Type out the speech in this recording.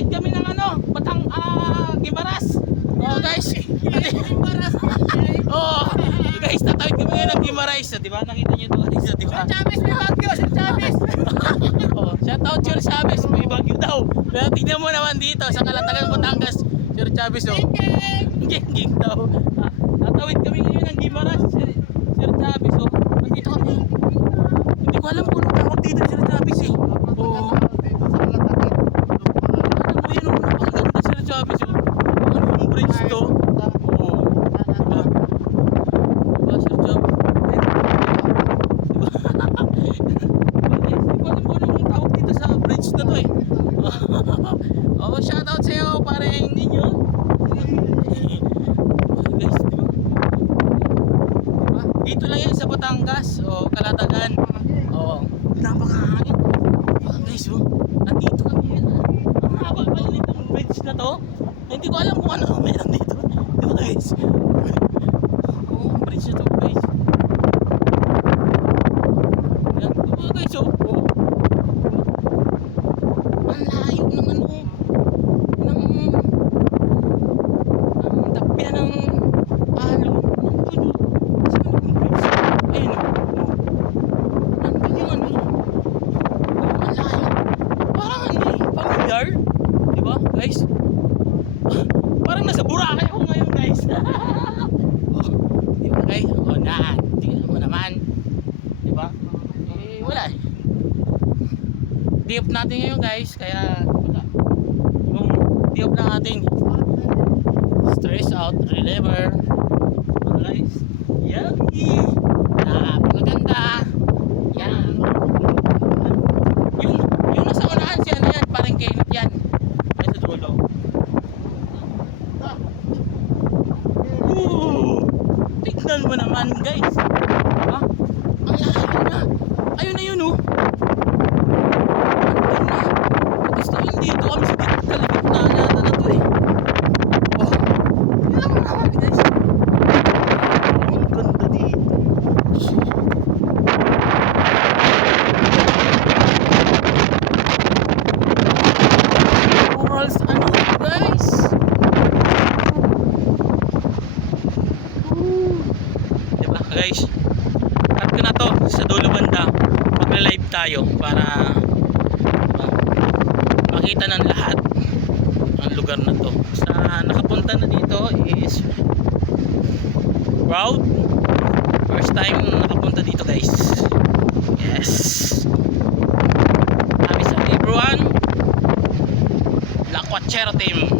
tatawid kami ng Gimaras. Oh guys. Gimaras. Oh, guys, tatawid kami ngayon ng Gimaras, di ba? Nakita niyo to, di ba? Sir Chavez, may bagyo, Sir Chavez. Oh, shout out Sir Chavez, may bagyo daw. Pero tingnan mo naman dito sa Kalatagan, Batangas, Sir Chavez oh. Geng daw. Tatawid kami ngayon ng Gimaras, Sir Chavez oh. Nandito kami. Hindi ko alam kung anong tawag dito Sir Chavez eh. Oh. Ayun oh, napakaganda Sir Chavez oh. Ano yung bridge to? Oh. Diba? Diba Sir Chavez? Na to eh. Oh, shout out sa iyo pareng ninyo. Guys, diba? Diba? Dito lang yan sa Batangas o Kalatagan. Oh, napakahangin. Guys, oh, nandito kami ngayon. Ang haba pala nitong bridge na to. Hindi ko alam kung ano meron dito. Diba guys? Oh, bridge na to guys. Yan, diba guys oh. Ang layo ng tapya ng alon ng puno. Saan yung bridge? Ayun nandun yung ang layo. Parang familiar, diba guys? Parang nasa Boracay ako ngayon guys. Oh, diba guys? O na, tingnan mo naman, diba? Wala eh. Diop natin ngayon guys, kaya wala. Yung diop lang natin. Stress out reliever. Guys, yummy! Napakaganda. Yan. Yung nasa unahan si ano yan, parang kainit yan. Ay sa dulo. Tignan mo naman guys. Ha? Ang layo na. Ayun na yun oh. Gusto yun dito kami sa kalagitnaan yata na to eh. Oh, yun lang naman guys. Ang ganda dito. Corals ano guys. Diba guys, cut ko na to sa dulo banda. Magla-live tayo para makita ng lahat ang lugar na to. Sa nakapunta na dito is proud. First time nakapunta dito guys. Yes. Happy Sunday everyone. La Quachera team.